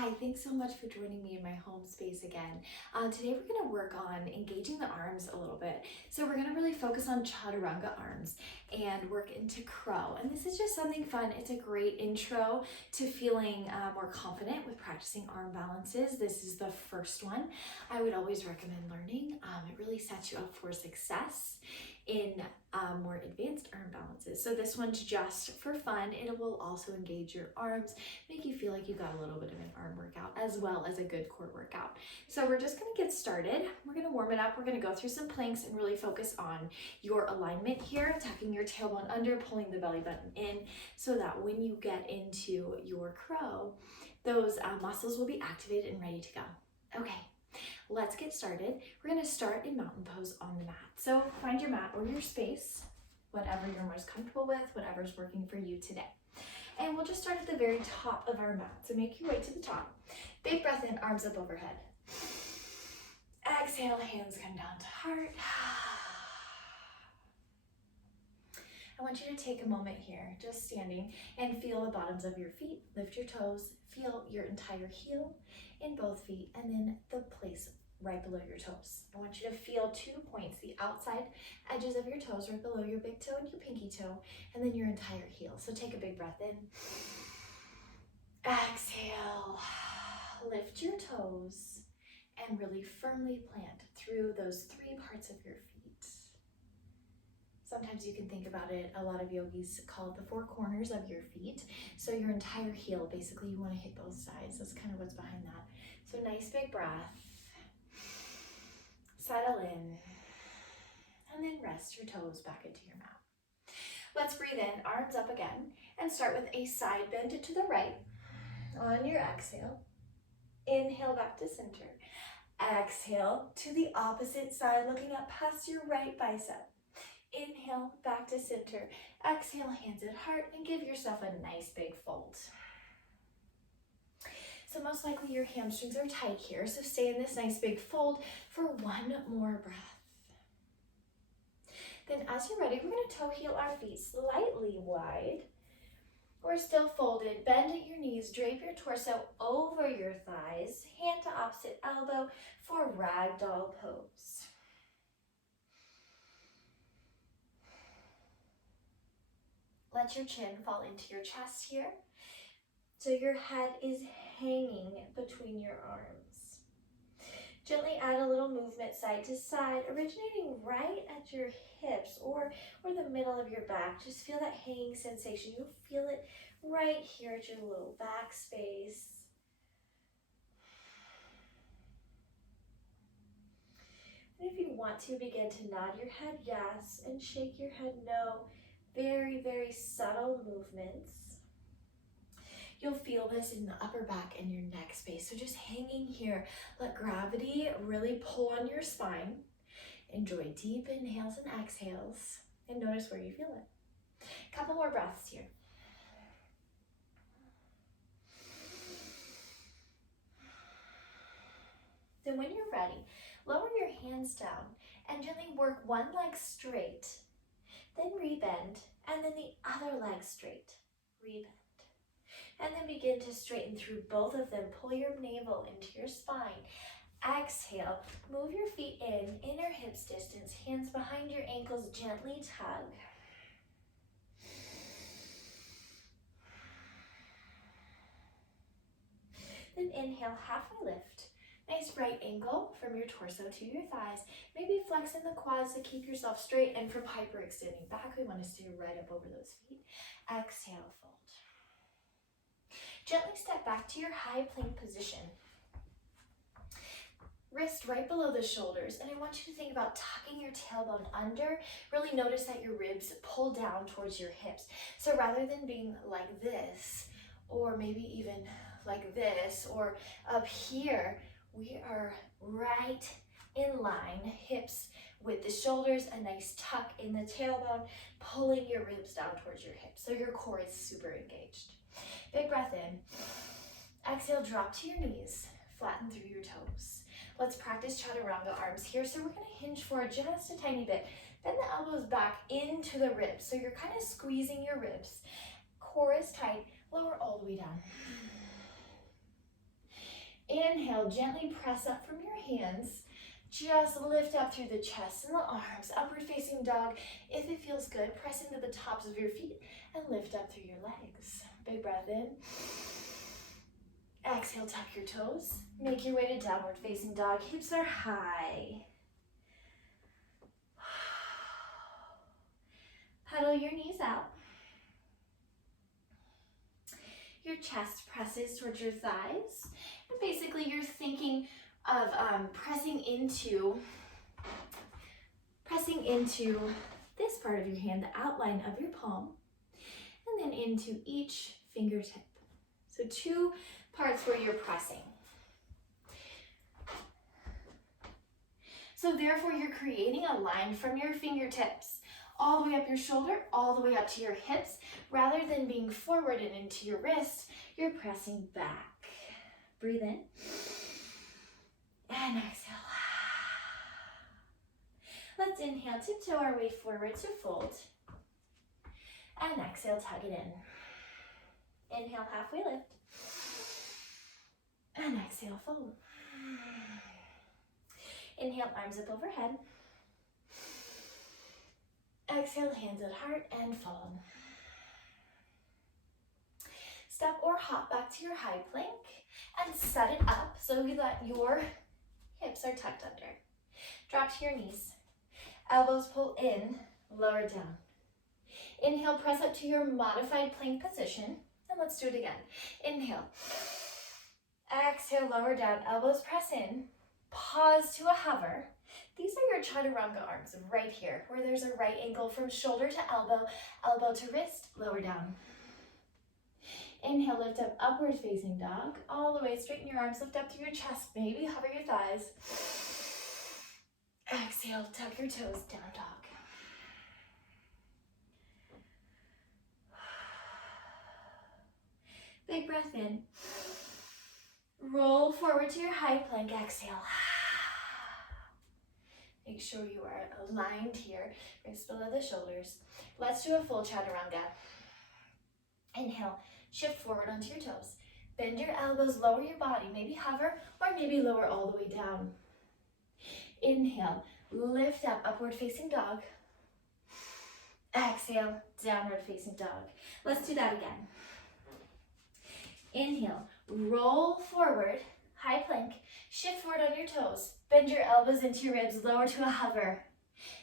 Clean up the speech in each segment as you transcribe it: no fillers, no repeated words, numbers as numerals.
Hi, thanks so much for joining me in my home space again. Today we're going to work on engaging the arms a little bit. So we're going to really focus on chaturanga arms and work into crow. And this is just something fun. It's a great intro to feeling more confident with practicing arm balances. This is the first one I would always recommend learning. It really sets you up for success in more advanced arm balances. So this one's just for fun. It will also engage your arms, make you feel like you got a little bit of an arm workout as well as a good core workout. So we're just gonna get started. We're gonna warm it up. We're gonna go through some planks and really focus on your alignment here, tucking your tailbone under, pulling the belly button in, so that when you get into your crow, those muscles will be activated and ready to go. Okay. Let's get started. We're going to start in mountain pose on the mat. So find your mat or your space, whatever you're most comfortable with, whatever's working for you today. And we'll just start at the very top of our mat. So make your way to the top. Big breath in, arms up overhead. Exhale, hands come down to heart. I want you to take a moment here, just standing, and feel the bottoms of your feet. Lift your toes, feel your entire heel in both feet, and then the place right below your toes. I want you to feel 2 points, the outside edges of your toes right below your big toe and your pinky toe, and then your entire heel. So take a big breath in. Exhale, lift your toes, and really firmly plant through those 3 parts of your feet. Sometimes you can think about it, a lot of yogis call it the 4 corners of your feet. So your entire heel, basically you want to hit both sides. That's kind of what's behind that. So nice big breath. Settle in. And then rest your toes back into your mat. Let's breathe in, arms up again, and start with a side bend to the right. On your exhale, inhale back to center. Exhale to the opposite side, looking up past your right bicep. Inhale, back to center. Exhale, hands at heart, and give yourself a nice big fold. So most likely your hamstrings are tight here, so stay in this nice big fold for 1 more breath. Then as you're ready, we're going to toe heel our feet slightly wide. We're still folded. Bend at your knees, drape your torso over your thighs, hand to opposite elbow for ragdoll pose. Let your chin fall into your chest here, so your head is hanging between your arms. Gently add a little movement side to side, originating right at your hips or the middle of your back. Just feel that hanging sensation. You'll feel it right here at your little back space. And if you want to, begin to nod your head yes and shake your head no. Very, very subtle movements. You'll feel this in the upper back and your neck space. So just hanging here, let gravity really pull on your spine. Enjoy deep inhales and exhales, and notice where you feel it. Couple more breaths here. Then when you're ready, lower your hands down and gently work one leg straight. Then rebend, and then the other leg straight. Rebend. And then begin to straighten through both of them. Pull your navel into your spine. Exhale, move your feet in, inner hips distance, hands behind your ankles, gently tug. Then inhale, halfway lift. Nice right angle from your torso to your thighs. Maybe flexing the quads to keep yourself straight, and from hyperextending back, we want to stay right up over those feet. Exhale, fold. Gently step back to your high plank position. Wrist right below the shoulders, and I want you to think about tucking your tailbone under. Really notice that your ribs pull down towards your hips. So rather than being like this, or maybe even like this, or up here, we are right in line, hips with the shoulders, a nice tuck in the tailbone, pulling your ribs down towards your hips. So your core is super engaged. Big breath in. Exhale, drop to your knees, flatten through your toes. Let's practice chaturanga arms here. So we're gonna hinge forward just a tiny bit. Bend the elbows back into the ribs. So you're kind of squeezing your ribs. Core is tight, lower all the way down. Inhale, gently press up from your hands. Just lift up through the chest and the arms, upward facing dog. If it feels good, press into the tops of your feet and lift up through your legs. Big breath in. Exhale, tuck your toes. Make your way to downward facing dog. Hips are high. Pedal your knees out. Your chest presses towards your thighs. And basically you're thinking of pressing into this part of your hand, the outline of your palm, and then into each fingertip. So 2 parts where you're pressing. So therefore you're creating a line from your fingertips all the way up your shoulder, all the way up to your hips. Rather than being forward and into your wrist, you're pressing back. Breathe in. And exhale. Let's inhale, tiptoe our way forward to fold. And exhale, tug it in. Inhale, halfway lift. And exhale, fold. Inhale, arms up overhead. Exhale, hands at heart and fold. Step or hop back to your high plank and set it up so that your hips are tucked under. Drop to your knees. Elbows pull in, lower down. Inhale, press up to your modified plank position. And let's do it again. Inhale. Exhale, lower down. Elbows press in. Pause to a hover. These are your chaturanga arms right here, where there's a right angle from shoulder to elbow, elbow to wrist, lower down. Inhale, lift up, upward facing dog. All the way, straighten your arms, lift up through your chest, maybe hover your thighs. Exhale, tuck your toes, down dog. Big breath in. Roll forward to your high plank, exhale. Make sure you are aligned here, wrists below the shoulders. Let's do a full chaturanga. Inhale, shift forward onto your toes. Bend your elbows, lower your body, maybe hover, or maybe lower all the way down. Inhale, lift up, upward facing dog. Exhale, downward facing dog. Let's do that again. Inhale, roll forward, high plank, shift forward on your toes. Bend your elbows into your ribs, lower to a hover.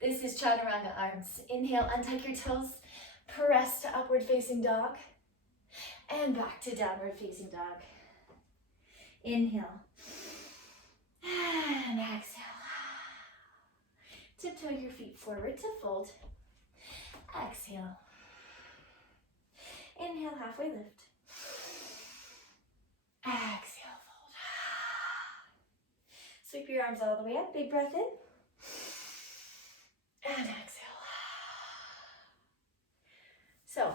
This is chaturanga arms. Inhale, untuck your toes, press to upward facing dog, and back to downward facing dog. Inhale, and exhale. Tiptoe your feet forward to fold. Exhale. Inhale, halfway lift. Exhale, fold. Sweep your arms all the way up. Big breath in. And exhale. So,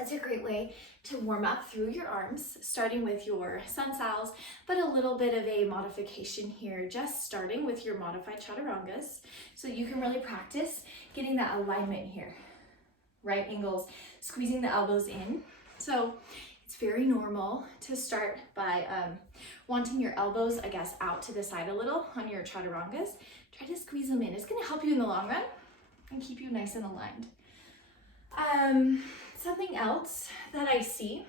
it's a great way to warm up through your arms, starting with your sun sals, but a little bit of a modification here, just starting with your modified chaturangas, so you can really practice getting that alignment here. Right angles, squeezing the elbows in. So it's very normal to start by wanting your elbows, I guess, out to the side a little on your chaturangas. Try to squeeze them in. It's going to help you in the long run and keep you nice and aligned. Something else that I see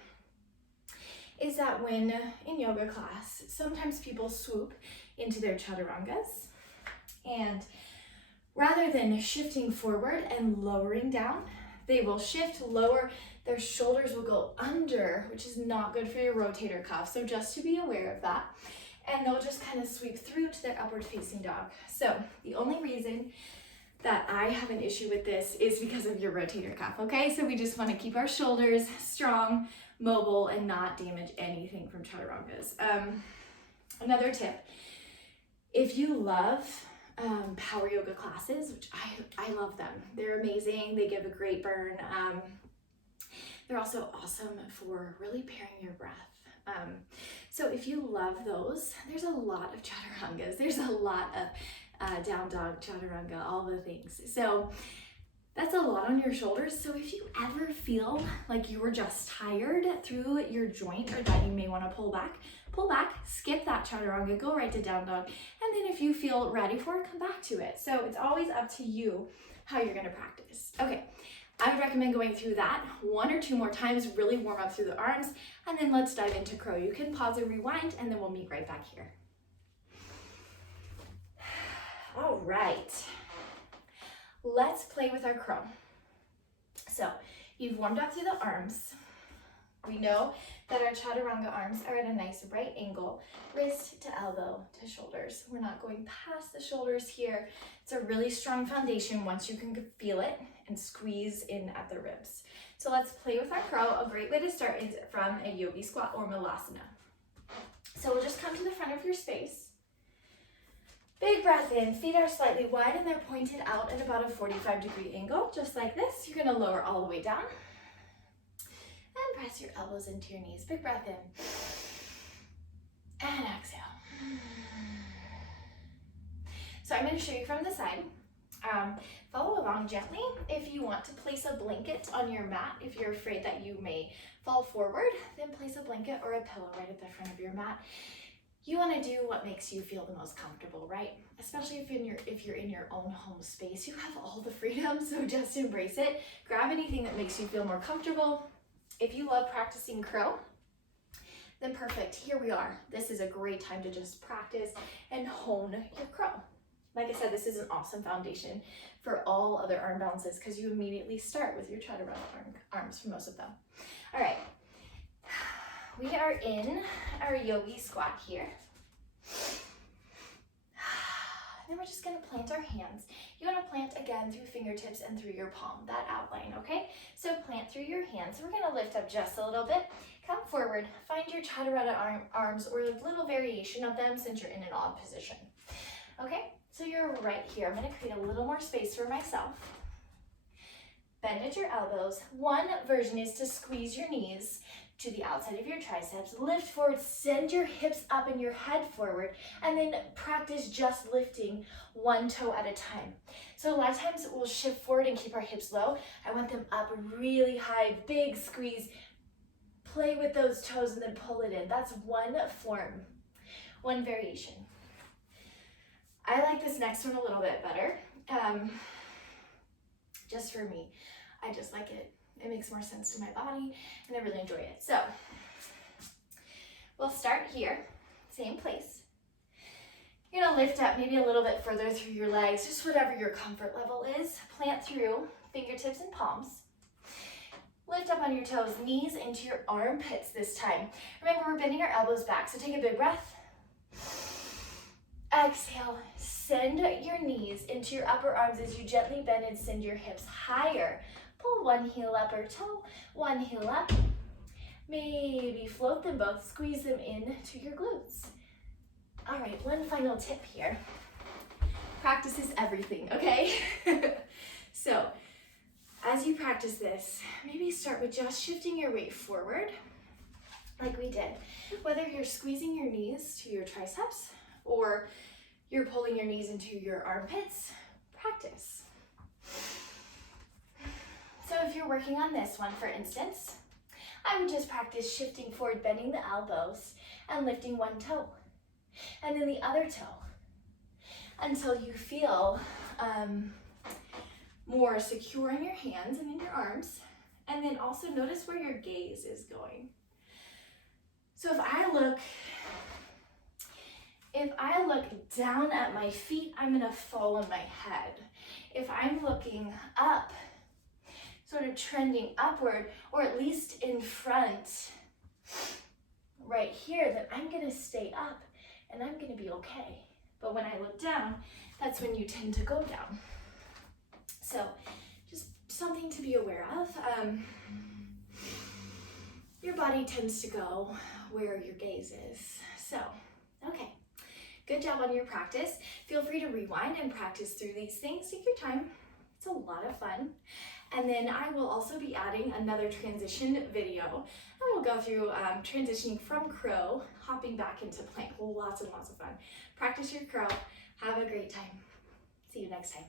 is that when in yoga class, sometimes people swoop into their chaturangas, and rather than shifting forward and lowering down, they will shift, lower, their shoulders will go under, which is not good for your rotator cuff. So just to be aware of that. And they'll just kind of sweep through to their upward facing dog. So the only reason that I have an issue with this is because of your rotator cuff, okay? So we just want to keep our shoulders strong, mobile, and not damage anything from chaturangas. Another tip, if you love power yoga classes, which I love them. They're amazing. They give a great burn. They're also awesome for really pairing your breath. So if you love those, there's a lot of chaturangas. There's a lot of down dog, chaturanga, all the things. So That's a lot on your shoulders. So if you ever feel like you were just tired through your joint or that you may want to pull back, skip that chaturanga, go right to down dog. And then if you feel ready for it, come back to it. So it's always up to you how you're going to practice. Okay. I would recommend going through that 1 or 2 more times, really warm up through the arms, and then let's dive into crow. You can pause and rewind, and then we'll meet right back here. All right. Let's play with our crow. So you've warmed up through the arms. We know that our chaturanga arms are at a nice right angle, wrist to elbow to shoulders. We're not going past the shoulders here. It's a really strong foundation once you can feel it and squeeze in at the ribs. So let's play with our crow. A great way to start is from a yogi squat or malasana. So we'll just come to the front of your space. Big breath in, feet are slightly wide and they're pointed out at about a 45-degree angle, just like this. You're gonna lower all the way down and press your elbows into your knees. Big breath in and exhale. So I'm gonna show you from the side. Follow along gently. If you want to place a blanket on your mat, if you're afraid that you may fall forward, then place a blanket or a pillow right at the front of your mat. You want to do what makes you feel the most comfortable, right? Especially if you're in your own home space. You have all the freedom, so just embrace it. Grab anything that makes you feel more comfortable. If you love practicing crow, then perfect. Here we are. This is a great time to just practice and hone your crow. Like I said, this is an awesome foundation for all other arm balances because you immediately start with your chaturanga arms for most of them. All right. We are in our yogi squat here. Then we're just gonna plant our hands. You wanna plant again through fingertips and through your palm, that outline, okay? So plant through your hands. So we're gonna lift up just a little bit. Come forward, find your chaturanga arms or a little variation of them since you're in an odd position. Okay, so you're right here. I'm gonna create a little more space for myself. Bend at your elbows. One version is to squeeze your knees to the outside of your triceps, lift forward, send your hips up and your head forward, and then practice just lifting one toe at a time. So a lot of times we'll shift forward and keep our hips low. I want them up really high, big squeeze. Play with those toes and then pull it in. That's one form, one variation. I like this next one a little bit better. Just for me, I just like it. It makes more sense to my body and I really enjoy it. So we'll start here, same place. You're gonna lift up maybe a little bit further through your legs, just whatever your comfort level is. Plant through fingertips and palms. Lift up on your toes, knees into your armpits this time. Remember, we're bending our elbows back, so take a big breath. Exhale, send your knees into your upper arms as you gently bend and send your hips higher. Pull one heel up or toe, one heel up. Maybe float them both, squeeze them in to your glutes. All right, one final tip here. Practice is everything, okay? So, as you practice this, maybe start with just shifting your weight forward, like we did. Whether you're squeezing your knees to your triceps or you're pulling your knees into your armpits, practice. So if you're working on this one, for instance, I would just practice shifting forward, bending the elbows and lifting one toe and then the other toe until you feel more secure in your hands and in your arms. And then also notice where your gaze is going. So if I look down at my feet, I'm gonna fall on my head. If I'm looking up, sort of trending upward, or at least in front, right here, then I'm gonna stay up and I'm gonna be okay. But when I look down, that's when you tend to go down. So just something to be aware of. Your body tends to go where your gaze is. So, okay. Good job on your practice. Feel free to rewind and practice through these things. Take your time. It's a lot of fun. And then I will also be adding another transition video. And we'll go through transitioning from crow, hopping back into plank. Lots and lots of fun. Practice your crow. Have a great time. See you next time.